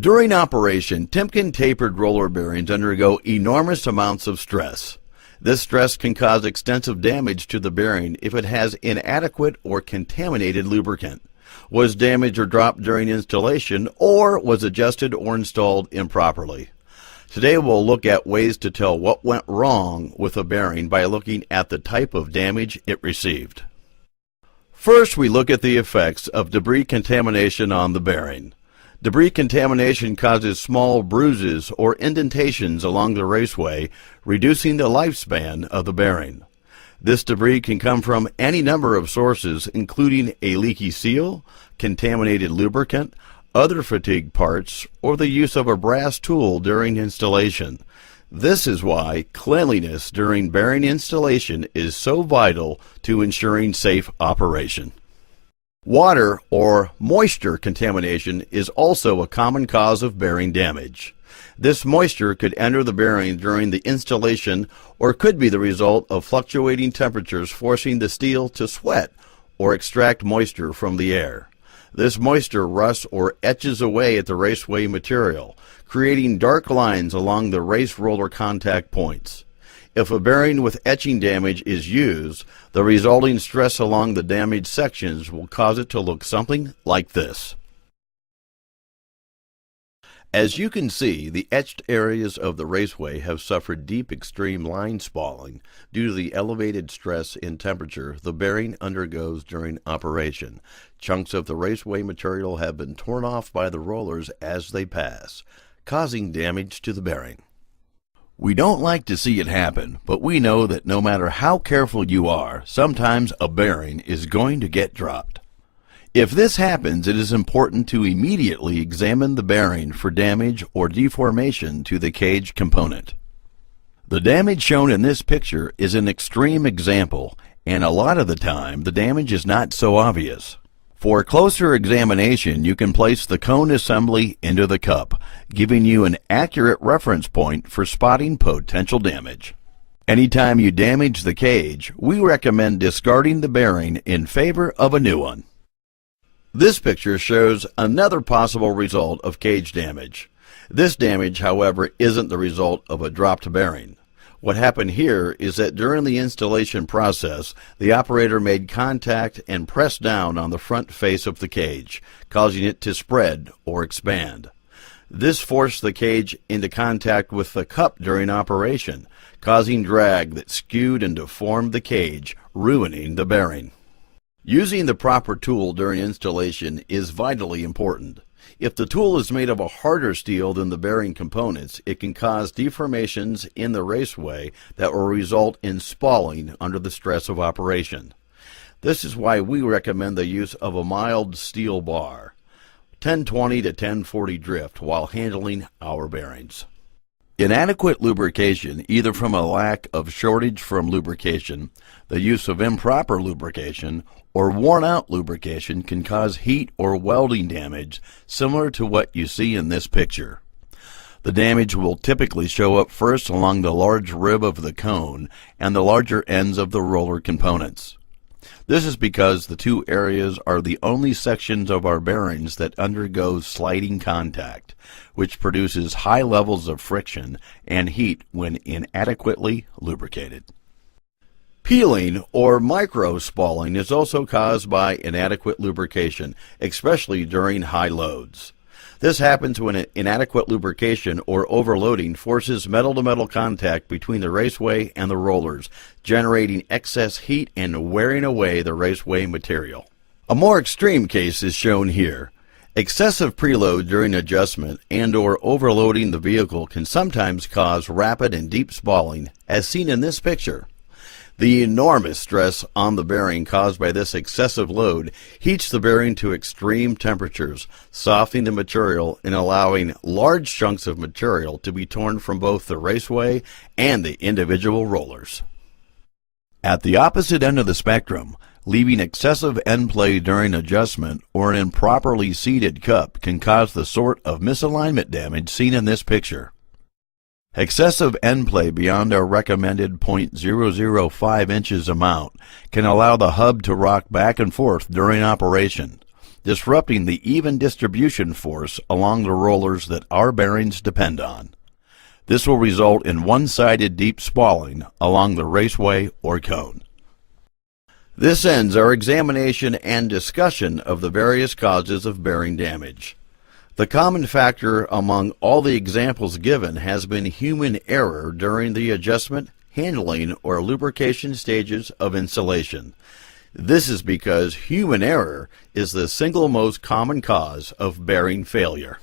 During operation, Timken-tapered roller bearings undergo enormous amounts of stress. This stress can cause extensive damage to the bearing if it has inadequate or contaminated lubricant, was damaged or dropped during installation, or was adjusted or installed improperly. Today we'll look at ways to tell what went wrong with a bearing by looking at the type of damage it received. First, we look at the effects of debris contamination on the bearing. Debris contamination causes small bruises or indentations along the raceway, reducing the lifespan of the bearing. This debris can come from any number of sources, including a leaky seal, contaminated lubricant, other fatigue parts, or the use of a brass tool during installation. This is why cleanliness during bearing installation is so vital to ensuring safe operation. Water or moisture contamination is also a common cause of bearing damage. This moisture could enter the bearing during the installation or could be the result of fluctuating temperatures forcing the steel to sweat or extract moisture from the air. This moisture rusts or etches away at the raceway material, creating dark lines along the race roller contact points. If a bearing with etching damage is used, the resulting stress along the damaged sections will cause it to look something like this. As you can see, the etched areas of the raceway have suffered deep extreme line spalling due to the elevated stress and temperature the bearing undergoes during operation. Chunks of the raceway material have been torn off by the rollers as they pass, causing damage to the bearing. We don't like to see it happen, but we know that no matter how careful you are, sometimes a bearing is going to get dropped. If this happens, it is important to immediately examine the bearing for damage or deformation to the cage component. The damage shown in this picture is an extreme example, and a lot of the time the damage is not so obvious. For closer examination, you can place the cone assembly into the cup, giving you an accurate reference point for spotting potential damage. Anytime you damage the cage, we recommend discarding the bearing in favor of a new one. This picture shows another possible result of cage damage. This damage, however, isn't the result of a dropped bearing. What happened here is that during the installation process, the operator made contact and pressed down on the front face of the cage, causing it to spread or expand. This forced the cage into contact with the cup during operation, causing drag that skewed and deformed the cage, ruining the bearing. Using the proper tool during installation is vitally important. If the tool is made of a harder steel than the bearing components, it can cause deformations in the raceway that will result in spalling under the stress of operation. This is why we recommend the use of a mild steel bar, 1020 to 1040 drift, while handling our bearings. Inadequate lubrication, either from a lack of shortage from lubrication, the use of improper lubrication, or worn-out lubrication can cause heat or welding damage similar to what you see in this picture. The damage will typically show up first along the large rib of the cone and the larger ends of the roller components. This is because the two areas are the only sections of our bearings that undergo sliding contact, which produces high levels of friction and heat when inadequately lubricated. Peeling or micro-spalling is also caused by inadequate lubrication, especially during high loads. This happens when an inadequate lubrication or overloading forces metal-to-metal contact between the raceway and the rollers, generating excess heat and wearing away the raceway material. A more extreme case is shown here. Excessive preload during adjustment and/or overloading the vehicle can sometimes cause rapid and deep spalling, as seen in this picture. The enormous stress on the bearing caused by this excessive load heats the bearing to extreme temperatures, softening the material and allowing large chunks of material to be torn from both the raceway and the individual rollers. At the opposite end of the spectrum, leaving excessive end play during adjustment or an improperly seated cup can cause the sort of misalignment damage seen in this picture. Excessive end play beyond our recommended 0.005 inches amount can allow the hub to rock back and forth during operation. disrupting the even distribution force along the rollers that our bearings depend on. This will result in one-sided deep spalling along the raceway or cone. This ends our examination and discussion of the various causes of bearing damage. The common factor among all the examples given has been human error during the adjustment, handling, or lubrication stages of installation. This is because human error is the single most common cause of bearing failure.